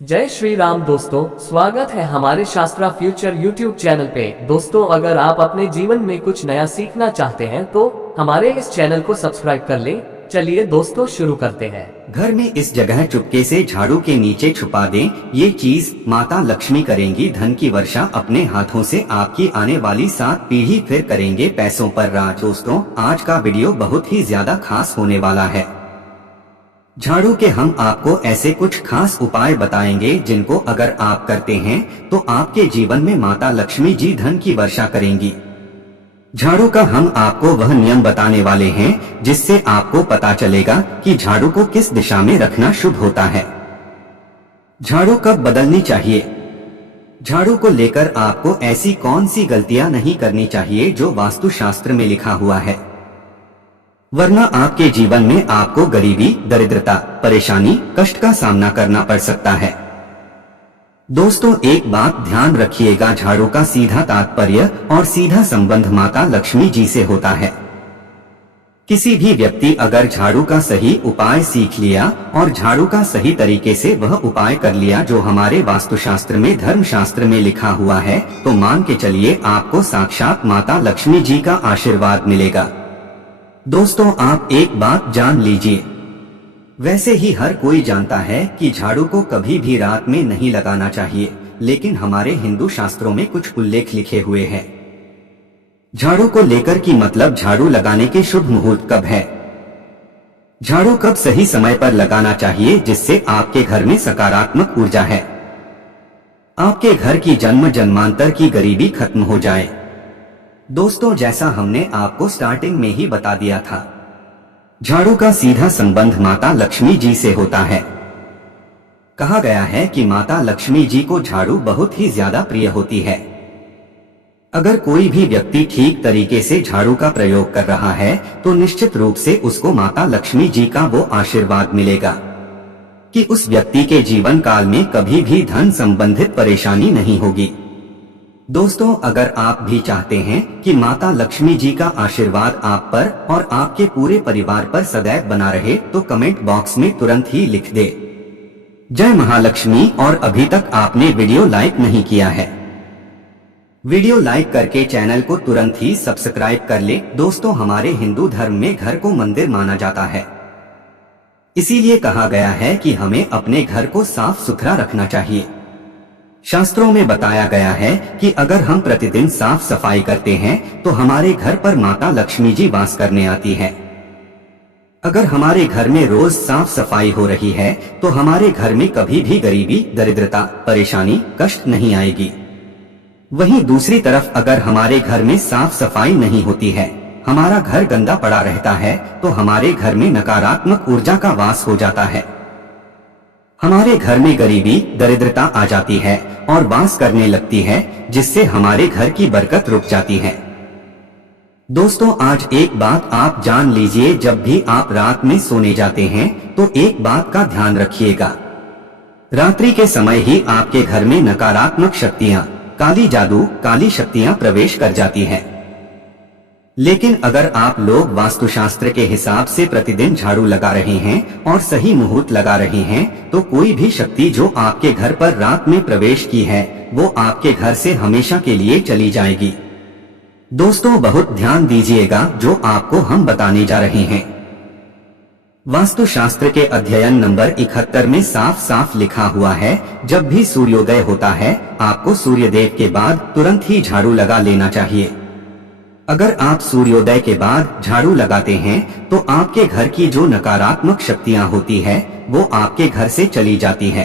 जय श्री राम दोस्तों, स्वागत है हमारे शास्त्रा फ्यूचर यूट्यूब चैनल पे। दोस्तों, अगर आप अपने जीवन में कुछ नया सीखना चाहते हैं तो हमारे इस चैनल को सब्सक्राइब कर लें। चलिए दोस्तों, शुरू करते हैं। घर में इस जगह चुपके से झाड़ू के नीचे छुपा दें। ये चीज माता लक्ष्मी करेंगी धन की वर्षा अपने हाथों से आपकी आने वाली 7 पीढ़ी फिर करेंगे पैसों पर राज। दोस्तों, आज का वीडियो बहुत ही ज्यादा खास होने वाला है। झाड़ू के हम आपको ऐसे कुछ खास उपाय बताएंगे जिनको अगर आप करते हैं तो आपके जीवन में माता लक्ष्मी जी धन की वर्षा करेंगी। झाड़ू का हम आपको वह नियम बताने वाले हैं जिससे आपको पता चलेगा कि झाड़ू को किस दिशा में रखना शुभ होता है। झाड़ू कब बदलनी चाहिए। झाड़ू को लेकर आपको ऐसी कौन सी गलतियां नहीं करनी चाहिए जो वास्तुशास्त्र में लिखा हुआ है, वरना आपके जीवन में आपको गरीबी, दरिद्रता, परेशानी, कष्ट का सामना करना पड़ सकता है। दोस्तों, एक बात ध्यान रखिएगा, झाड़ू का सीधा तात्पर्य और सीधा संबंध माता लक्ष्मी जी से होता है। किसी भी व्यक्ति अगर झाड़ू का सही उपाय सीख लिया और झाड़ू का सही तरीके से वह उपाय कर लिया जो हमारे वास्तुशास्त्र में, धर्मशास्त्र में लिखा हुआ है, तो मान के चलिए आपको साक्षात माता लक्ष्मी जी का आशीर्वाद मिलेगा। दोस्तों, आप एक बात जान लीजिए, वैसे ही हर कोई जानता है कि झाड़ू को कभी भी रात में नहीं लगाना चाहिए, लेकिन हमारे हिंदू शास्त्रों में कुछ उल्लेख लिखे हुए हैं झाड़ू को लेकर कि मतलब झाड़ू लगाने के शुभ मुहूर्त कब है, झाड़ू कब सही समय पर लगाना चाहिए जिससे आपके घर में सकारात्मक ऊर्जा है, आपके घर की जन्म जन्मांतर की गरीबी खत्म हो जाए। दोस्तों, जैसा हमने आपको स्टार्टिंग में ही बता दिया था, झाड़ू का सीधा संबंध माता लक्ष्मी जी से होता है। कहा गया है कि माता लक्ष्मी जी को झाड़ू बहुत ही ज्यादा प्रिय होती है। अगर कोई भी व्यक्ति ठीक तरीके से झाड़ू का प्रयोग कर रहा है तो निश्चित रूप से उसको माता लक्ष्मी जी का वो आशीर्वाद मिलेगा कि उस व्यक्ति के जीवन काल में कभी भी धन संबंधित परेशानी नहीं होगी। दोस्तों, अगर आप भी चाहते हैं कि माता लक्ष्मी जी का आशीर्वाद आप पर और आपके पूरे परिवार पर सदैव बना रहे तो कमेंट बॉक्स में तुरंत ही लिख दे जय महालक्ष्मी। और अभी तक आपने वीडियो लाइक नहीं किया है, वीडियो लाइक करके चैनल को तुरंत ही सब्सक्राइब कर ले। दोस्तों, हमारे हिंदू धर्म में घर को मंदिर माना जाता है, इसीलिए कहा गया है कि हमें अपने घर को साफ सुथरा रखना चाहिए। शास्त्रों में बताया गया है कि अगर हम प्रतिदिन साफ सफाई करते हैं तो हमारे घर पर माता लक्ष्मी जी वास करने आती है। अगर हमारे घर में रोज साफ सफाई हो रही है तो हमारे घर में कभी भी गरीबी, दरिद्रता, परेशानी, कष्ट नहीं आएगी। वहीं दूसरी तरफ अगर हमारे घर में साफ सफाई नहीं होती है, हमारा घर गंदा पड़ा रहता है, तो हमारे घर में नकारात्मक ऊर्जा का वास हो जाता है। हमारे घर में गरीबी, दरिद्रता आ जाती है और वास करने लगती है, जिससे हमारे घर की बरकत रुक जाती है। दोस्तों, आज एक बात आप जान लीजिए, जब भी आप रात में सोने जाते हैं तो एक बात का ध्यान रखिएगा, रात्रि के समय ही आपके घर में नकारात्मक शक्तियां, काली जादू, काली शक्तियां प्रवेश कर जाती हैं। लेकिन अगर आप लोग वास्तुशास्त्र के हिसाब से प्रतिदिन झाड़ू लगा रहे हैं और सही मुहूर्त लगा रहे हैं तो कोई भी शक्ति जो आपके घर पर रात में प्रवेश की है वो आपके घर से हमेशा के लिए चली जाएगी। दोस्तों, बहुत ध्यान दीजिएगा जो आपको हम बताने जा रहे हैं। वास्तुशास्त्र के अध्ययन नंबर 71 में साफ साफ लिखा हुआ है, जब भी सूर्योदय होता है आपको सूर्यदेव के बाद तुरंत ही झाड़ू लगा लेना चाहिए। अगर आप सूर्योदय के बाद झाड़ू लगाते हैं तो आपके घर की जो नकारात्मक शक्तियां होती है वो आपके घर से चली जाती है,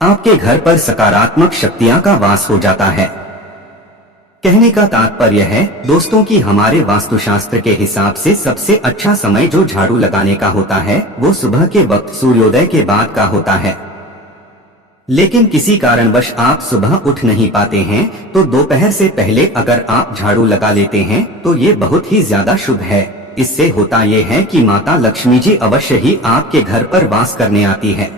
आपके घर पर सकारात्मक शक्तियां का वास हो जाता है। कहने का तात्पर्य है दोस्तों कि हमारे वास्तुशास्त्र के हिसाब से सबसे अच्छा समय जो झाड़ू लगाने का होता है वो सुबह के वक्त सूर्योदय के बाद का होता है। लेकिन किसी कारणवश आप सुबह उठ नहीं पाते हैं तो दोपहर से पहले अगर आप झाड़ू लगा लेते हैं तो ये बहुत ही ज्यादा शुभ है। इससे होता ये है कि माता लक्ष्मी जी अवश्य ही आपके घर पर वास करने आती है।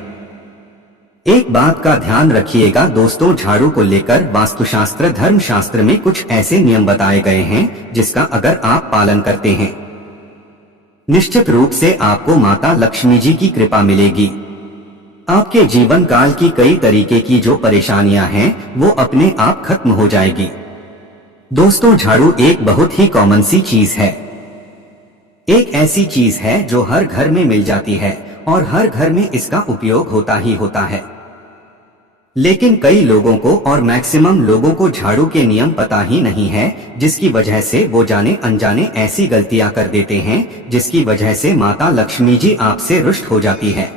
एक बात का ध्यान रखिएगा दोस्तों, झाड़ू को लेकर वास्तुशास्त्र, धर्मशास्त्र में कुछ ऐसे नियम बताए गए हैं जिसका अगर आप पालन करते हैं निश्चित रूप से आपको माता लक्ष्मी जी की कृपा मिलेगी। आपके जीवन काल की कई तरीके की जो परेशानियां हैं वो अपने आप खत्म हो जाएगी। दोस्तों, झाड़ू एक बहुत ही कॉमन सी चीज है। एक ऐसी चीज है जो हर घर में मिल जाती है और हर घर में इसका उपयोग होता ही होता है। लेकिन कई लोगों को और मैक्सिमम लोगों को झाड़ू के नियम पता ही नहीं है, जिसकी वजह से वो जाने अनजाने ऐसी गलतियां कर देते हैं जिसकी वजह से माता लक्ष्मी जी आपसे रुष्ट हो जाती है।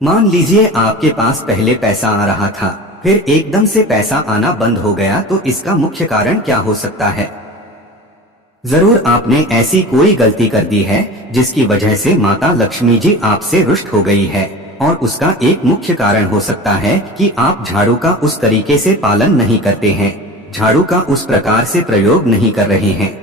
मान लीजिए आपके पास पहले पैसा आ रहा था, फिर एकदम से पैसा आना बंद हो गया, तो इसका मुख्य कारण क्या हो सकता है? जरूर आपने ऐसी कोई गलती कर दी है जिसकी वजह से माता लक्ष्मी जी आपसे रुष्ट हो गई है, और उसका एक मुख्य कारण हो सकता है कि आप झाड़ू का उस तरीके से पालन नहीं करते हैं, झाड़ू का उस प्रकार से प्रयोग नहीं कर रहे हैं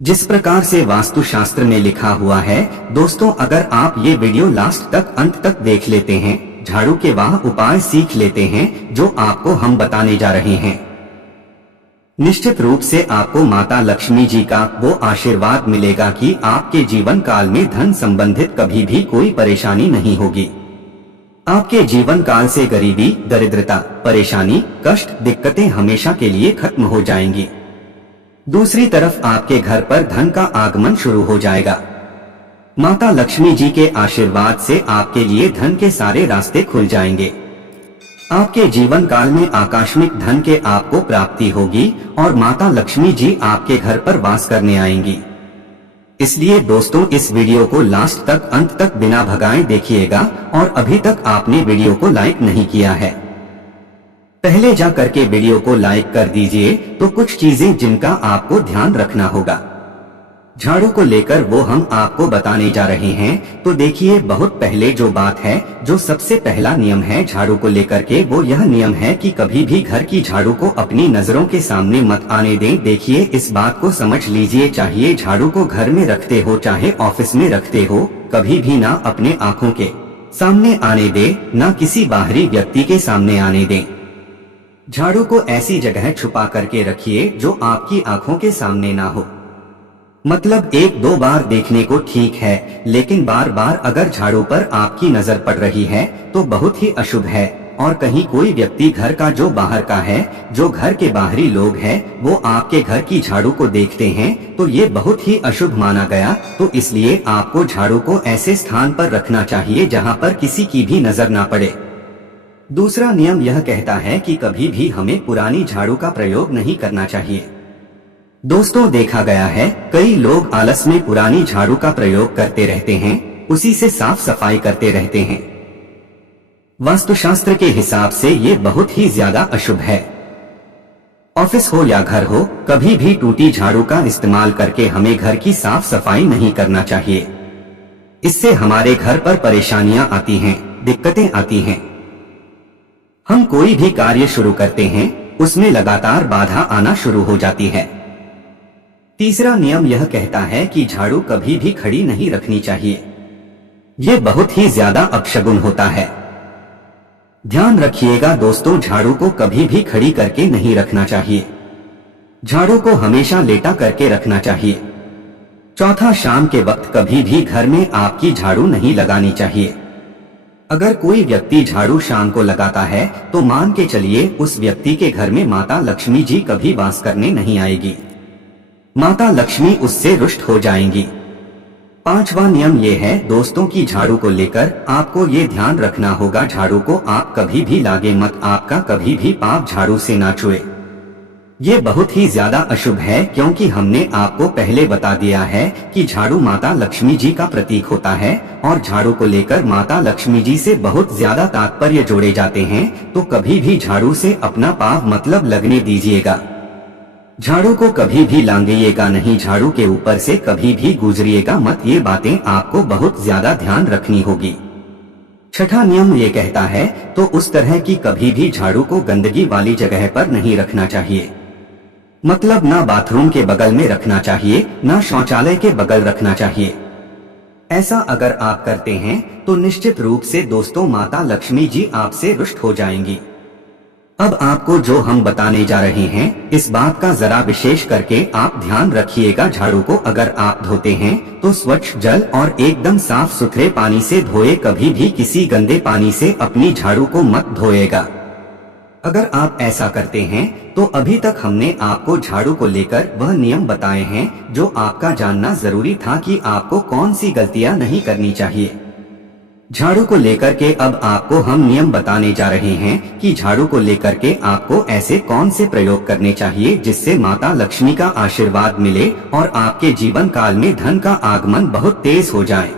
जिस प्रकार से वास्तुशास्त्र में लिखा हुआ है। दोस्तों, अगर आप ये वीडियो लास्ट तक अंत तक देख लेते हैं, झाड़ू के वह उपाय सीख लेते हैं जो आपको हम बताने जा रहे हैं, निश्चित रूप से आपको माता लक्ष्मी जी का वो आशीर्वाद मिलेगा कि आपके जीवन काल में धन संबंधित कभी भी कोई परेशानी नहीं होगी। आपके जीवन काल से गरीबी, दरिद्रता, परेशानी, कष्ट, दिक्कतें हमेशा के लिए खत्म हो जाएंगी। दूसरी तरफ आपके घर पर धन का आगमन शुरू हो जाएगा। माता लक्ष्मी जी के आशीर्वाद से आपके लिए धन के सारे रास्ते खुल जाएंगे। आपके जीवन काल में आकस्मिक धन के आपको प्राप्ति होगी और माता लक्ष्मी जी आपके घर पर वास करने आएंगी। इसलिए दोस्तों, इस वीडियो को लास्ट तक अंत तक बिना भगाए देखिएगा, और अभी तक आपने वीडियो को लाइक नहीं किया है, पहले जा करके वीडियो को लाइक कर दीजिए। तो कुछ चीजें जिनका आपको ध्यान रखना होगा झाड़ू को लेकर वो हम आपको बताने जा रहे हैं। तो देखिए, बहुत पहले जो बात है, जो सबसे पहला नियम है झाड़ू को लेकर के, वो यह नियम है कि कभी भी घर की झाड़ू को अपनी नजरों के सामने मत आने दें। देखिए, इस बात को समझ लीजिए, चाहिए झाड़ू को घर में रखते हो चाहे ऑफिस में रखते हो, कभी भी ना अपने आंखों के सामने आने दे, ना किसी बाहरी व्यक्ति के सामने आने दें। झाड़ू को ऐसी जगह छुपा करके रखिए जो आपकी आंखों के सामने ना हो। मतलब एक दो बार देखने को ठीक है, लेकिन बार बार अगर झाड़ू पर आपकी नजर पड़ रही है तो बहुत ही अशुभ है। और कहीं कोई व्यक्ति घर का जो बाहर का है, जो घर के बाहरी लोग हैं, वो आपके घर की झाड़ू को देखते हैं तो ये बहुत ही अशुभ माना गया। तो इसलिए आपको झाड़ू को ऐसे स्थान पर रखना चाहिए जहां पर किसी की भी नजर ना पड़े। दूसरा नियम यह कहता है कि कभी भी हमें पुरानी झाड़ू का प्रयोग नहीं करना चाहिए। दोस्तों, देखा गया है कई लोग आलस में पुरानी झाड़ू का प्रयोग करते रहते हैं, उसी से साफ सफाई करते रहते हैं। वास्तुशास्त्र के हिसाब से ये बहुत ही ज्यादा अशुभ है। ऑफिस हो या घर हो, कभी भी टूटी झाड़ू का इस्तेमाल करके हमें घर की साफ सफाई नहीं करना चाहिए। इससे हमारे घर पर परेशानियां आती हैं, दिक्कतें आती हैं। हम कोई भी कार्य शुरू करते हैं, उसमें लगातार बाधा आना शुरू हो जाती है। तीसरा नियम यह कहता है कि झाड़ू कभी भी खड़ी नहीं रखनी चाहिए। ये बहुत ही ज्यादा अपशगुन होता है। ध्यान रखिएगा दोस्तों, झाड़ू को कभी भी खड़ी करके नहीं रखना चाहिए। झाड़ू को हमेशा लेटा करके रखना चाहिए। चौथा, शाम के वक्त कभी भी घर में आपकी झाड़ू नहीं लगानी चाहिए। अगर कोई व्यक्ति झाड़ू शाम को लगाता है तो मान के चलिए उस व्यक्ति के घर में माता लक्ष्मी जी कभी वास करने नहीं आएगी। माता लक्ष्मी उससे रुष्ट हो जाएंगी। पांचवा नियम ये है दोस्तों की झाड़ू को लेकर आपको ये ध्यान रखना होगा, झाड़ू को आप कभी भी लागे मत, आपका कभी भी पाप झाड़ू से ना छुए। ये बहुत ही ज्यादा अशुभ है, क्योंकि हमने आपको पहले बता दिया है कि झाड़ू माता लक्ष्मी जी का प्रतीक होता है और झाड़ू को लेकर माता लक्ष्मी जी से बहुत ज्यादा तात्पर्य जोड़े जाते हैं। तो कभी भी झाड़ू से अपना पाप मतलब लगने दीजिएगा। झाड़ू को कभी भी लांघिएगा नहीं, झाड़ू के ऊपर से कभी भी गुजरिएगा मत। ये बातें आपको बहुत ज्यादा ध्यान रखनी होगी। छठा नियम ये कहता है तो उस तरह की कभी भी झाड़ू को गंदगी वाली जगह पर नहीं रखना चाहिए। मतलब ना बाथरूम के बगल में रखना चाहिए, ना शौचालय के बगल रखना चाहिए। ऐसा अगर आप करते हैं तो निश्चित रूप से दोस्तों माता लक्ष्मी जी आपसे रुष्ट हो जाएंगी। अब आपको जो हम बताने जा रहे हैं इस बात का जरा विशेष करके आप ध्यान रखिएगा। झाड़ू को अगर आप धोते हैं तो स्वच्छ जल और एकदम साफ सुथरे पानी से धोए, कभी भी किसी गंदे पानी से अपनी झाड़ू को मत धोएगा। अगर आप ऐसा करते हैं तो अभी तक हमने आपको झाड़ू को लेकर वह नियम बताए हैं जो आपका जानना जरूरी था कि आपको कौन सी गलतियां नहीं करनी चाहिए। झाड़ू को लेकर के अब आपको हम नियम बताने जा रहे हैं कि झाड़ू को लेकर के आपको ऐसे कौन से प्रयोग करने चाहिए जिससे माता लक्ष्मी का आशीर्वाद मिले और आपके जीवन काल में धन का आगमन बहुत तेज हो जाए।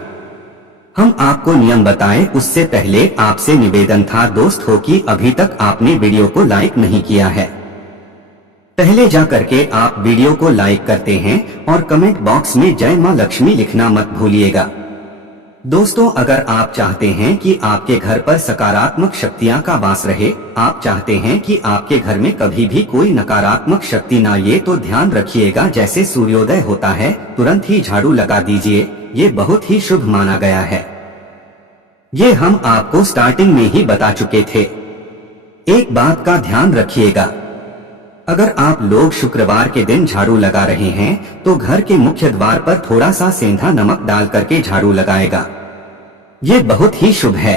हम आपको नियम बताएं उससे पहले आपसे निवेदन था दोस्त हो कि अभी तक आपने वीडियो को लाइक नहीं किया है, पहले जा करके आप वीडियो को लाइक करते हैं और कमेंट बॉक्स में जय मां लक्ष्मी लिखना मत भूलिएगा। दोस्तों, अगर आप चाहते हैं कि आपके घर पर सकारात्मक शक्तियां का वास रहे, आप चाहते हैं कि आपके घर में कभी भी कोई नकारात्मक शक्ति ना आए, तो ध्यान रखिएगा जैसे सूर्योदय होता है तुरंत ही झाड़ू लगा दीजिए। ये बहुत ही शुभ माना गया है। ये हम आपको स्टार्टिंग में ही बता चुके थे। एक बात का ध्यान रखिएगा, अगर आप लोग शुक्रवार के दिन झाड़ू लगा रहे हैं तो घर के मुख्य द्वार पर थोड़ा सा सेंधा नमक डाल करके झाड़ू लगाएगा। ये बहुत ही शुभ है।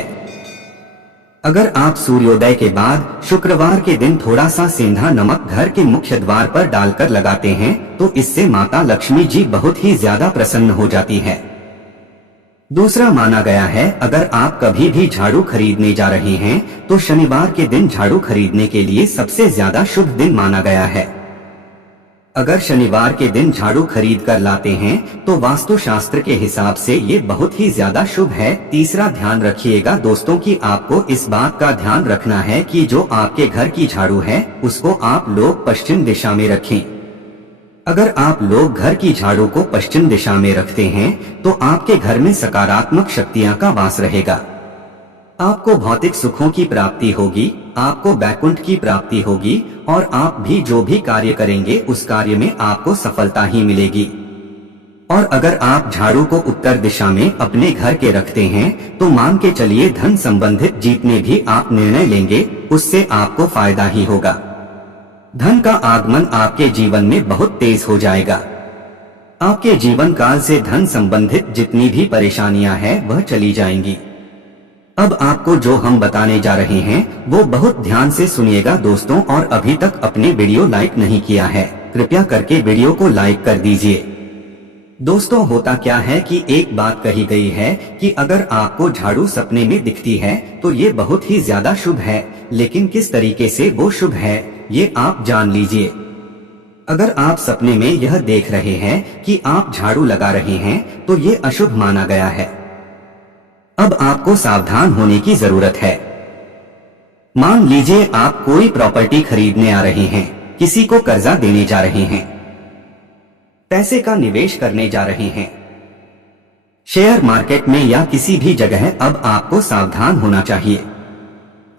अगर आप सूर्योदय के बाद शुक्रवार के दिन थोड़ा सा सेंधा नमक घर के मुख्य द्वार पर डालकर लगाते हैं तो इससे माता लक्ष्मी जी बहुत ही ज्यादा प्रसन्न हो जाती है। दूसरा माना गया है, अगर आप कभी भी झाड़ू खरीदने जा रहे हैं तो शनिवार के दिन झाड़ू खरीदने के लिए सबसे ज्यादा शुभ दिन माना गया है। अगर शनिवार के दिन झाड़ू खरीद कर लाते हैं तो वास्तु शास्त्र के हिसाब से ये बहुत ही ज्यादा शुभ है। तीसरा ध्यान रखिएगा दोस्तों कि आपको इस बात का ध्यान रखना है कि जो आपके घर की झाड़ू है उसको आप लोग पश्चिम दिशा में रखें। अगर आप लोग घर की झाड़ू को पश्चिम दिशा में रखते हैं तो आपके घर में सकारात्मक शक्तियां का वास रहेगा। आपको भौतिक सुखों की प्राप्ति होगी, आपको वैकुंठ की प्राप्ति होगी और आप भी जो भी कार्य करेंगे उस कार्य में आपको सफलता ही मिलेगी। और अगर आप झाड़ू को उत्तर दिशा में अपने घर के रखते हैं तो मान के चलिए धन संबंधित जितने भी आप निर्णय लेंगे उससे आपको फायदा ही होगा। धन का आगमन आपके जीवन में बहुत तेज हो जाएगा। आपके जीवन काल से धन संबंधित जितनी भी परेशानियां हैं वह चली जाएंगी। अब आपको जो हम बताने जा रहे हैं वो बहुत ध्यान से सुनिएगा दोस्तों, और अभी तक अपने वीडियो लाइक नहीं किया है कृपया करके वीडियो को लाइक कर दीजिए। दोस्तों, होता क्या है कि एक बात कही गई है कि अगर आपको झाड़ू सपने में दिखती है तो ये बहुत ही ज्यादा शुभ है, लेकिन किस तरीके से वो शुभ है ये आप जान लीजिए। अगर आप सपने में यह देख रहे हैं कि आप झाड़ू लगा रहे हैं तो ये अशुभ माना गया है। अब आपको सावधान होने की जरूरत है। मान लीजिए आप कोई प्रॉपर्टी खरीदने आ रहे हैं, किसी को कर्जा देने जा रहे हैं, पैसे का निवेश करने जा रहे हैं, शेयर मार्केट में या किसी भी जगह, अब आपको सावधान होना चाहिए।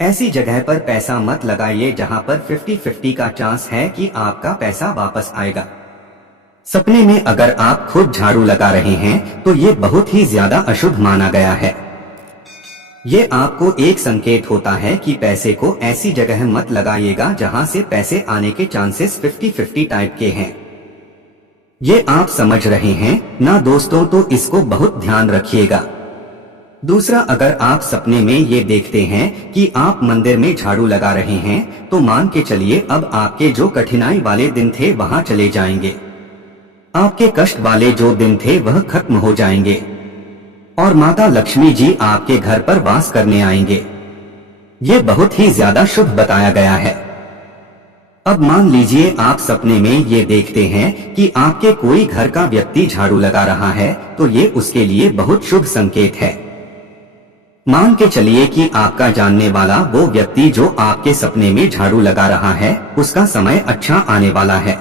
ऐसी जगह पर पैसा मत लगाइए जहां पर 50-50 का चांस है कि आपका पैसा वापस आएगा। सपने में अगर आप खुद झाड़ू लगा रहे हैं तो ये बहुत ही ज्यादा अशुभ माना गया है। ये आपको एक संकेत होता है कि पैसे को ऐसी जगह मत लगाइएगा जहां से पैसे आने के चांसेस 50-50 टाइप के हैं। ये आप समझ रहे हैं ना दोस्तों, तो इसको बहुत ध्यान रखिएगा। दूसरा, अगर आप सपने में ये देखते हैं कि आप मंदिर में झाड़ू लगा रहे हैं तो मान के चलिए अब आपके जो कठिनाई वाले दिन थे वहां चले जाएंगे। आपके कष्ट वाले जो दिन थे वह खत्म हो जाएंगे और माता लक्ष्मी जी आपके घर पर वास करने आएंगे। ये बहुत ही ज्यादा शुभ बताया गया है। अब मान लीजिए आप सपने में ये देखते हैं कि आपके कोई घर का व्यक्ति झाड़ू लगा रहा है तो ये उसके लिए बहुत शुभ संकेत है। मान के चलिए कि आपका जानने वाला वो व्यक्ति जो आपके सपने में झाड़ू लगा रहा है उसका समय अच्छा आने वाला है।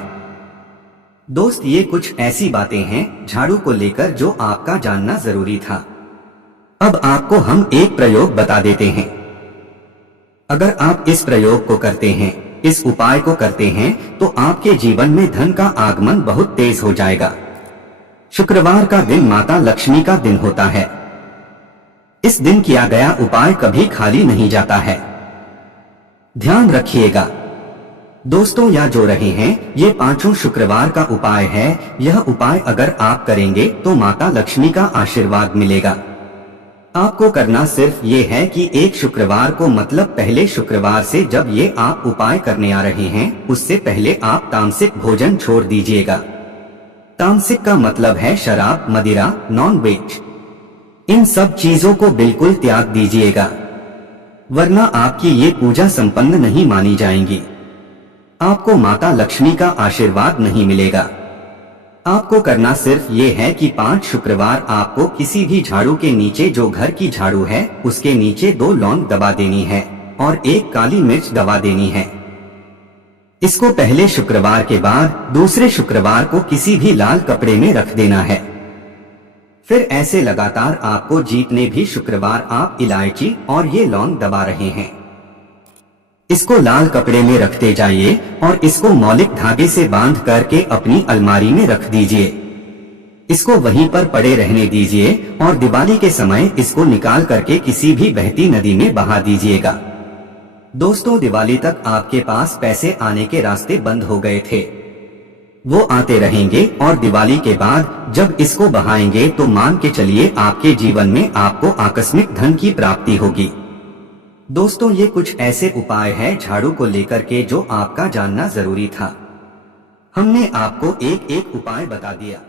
दोस्त, ये कुछ ऐसी बातें हैं झाड़ू को लेकर जो आपका जानना जरूरी था। अब आपको हम एक प्रयोग बता देते हैं। अगर आप इस प्रयोग को करते हैं, इस उपाय को करते हैं तो आपके जीवन में धन का आगमन बहुत तेज हो जाएगा। शुक्रवार का दिन माता लक्ष्मी का दिन होता है। इस दिन किया गया उपाय कभी खाली नहीं जाता है। ध्यान रखिएगा। दोस्तों या जो रहे हैं, ये पांचों शुक्रवार का उपाय है। यह उपाय अगर आप करेंगे तो माता लक्ष्मी का आशीर्वाद मिलेगा। आपको करना सिर्फ ये है कि एक शुक्रवार को, मतलब पहले शुक्रवार से जब ये आप उपाय करने आ रहे हैं, उससे पहले आप तामसिक भोजन छोड़ दीजिएगा। तामसिक का मतलब है शराब, मदिरा, नॉन वेज। इन सब चीजों को बिल्कुल त्याग दीजिएगा, वरना आपकी ये पूजा संपन्न नहीं मानी जाएंगी। आपको माता लक्ष्मी का आशीर्वाद नहीं मिलेगा। आपको करना सिर्फ ये है कि 5 शुक्रवार आपको किसी भी झाड़ू के नीचे, जो घर की झाड़ू है उसके नीचे 2 लौंग दबा देनी है और 1 काली मिर्च दबा देनी है। इसको पहले शुक्रवार के बाद दूसरे शुक्रवार को किसी भी लाल कपड़े में रख देना है। फिर ऐसे लगातार आपको जितने भी शुक्रवार आप इलायची और ये लौंग दबा रहे हैं, इसको लाल कपड़े में रखते जाइए और इसको मौलिक धागे से बांध करके अपनी अलमारी में रख दीजिए। इसको वहीं पर पड़े रहने दीजिए और दिवाली के समय इसको निकाल करके किसी भी बहती नदी में बहा दीजिएगा। दोस्तों, दिवाली तक आपके पास पैसे आने के रास्ते बंद हो गए थे, वो आते रहेंगे और दिवाली के बाद जब इसको बहाएंगे तो मान के चलिए आपके जीवन में आपको आकस्मिक धन की प्राप्ति होगी। दोस्तों, ये कुछ ऐसे उपाय हैं झाड़ू को लेकर के जो आपका जानना जरूरी था। हमने आपको एक एक उपाय बता दिया।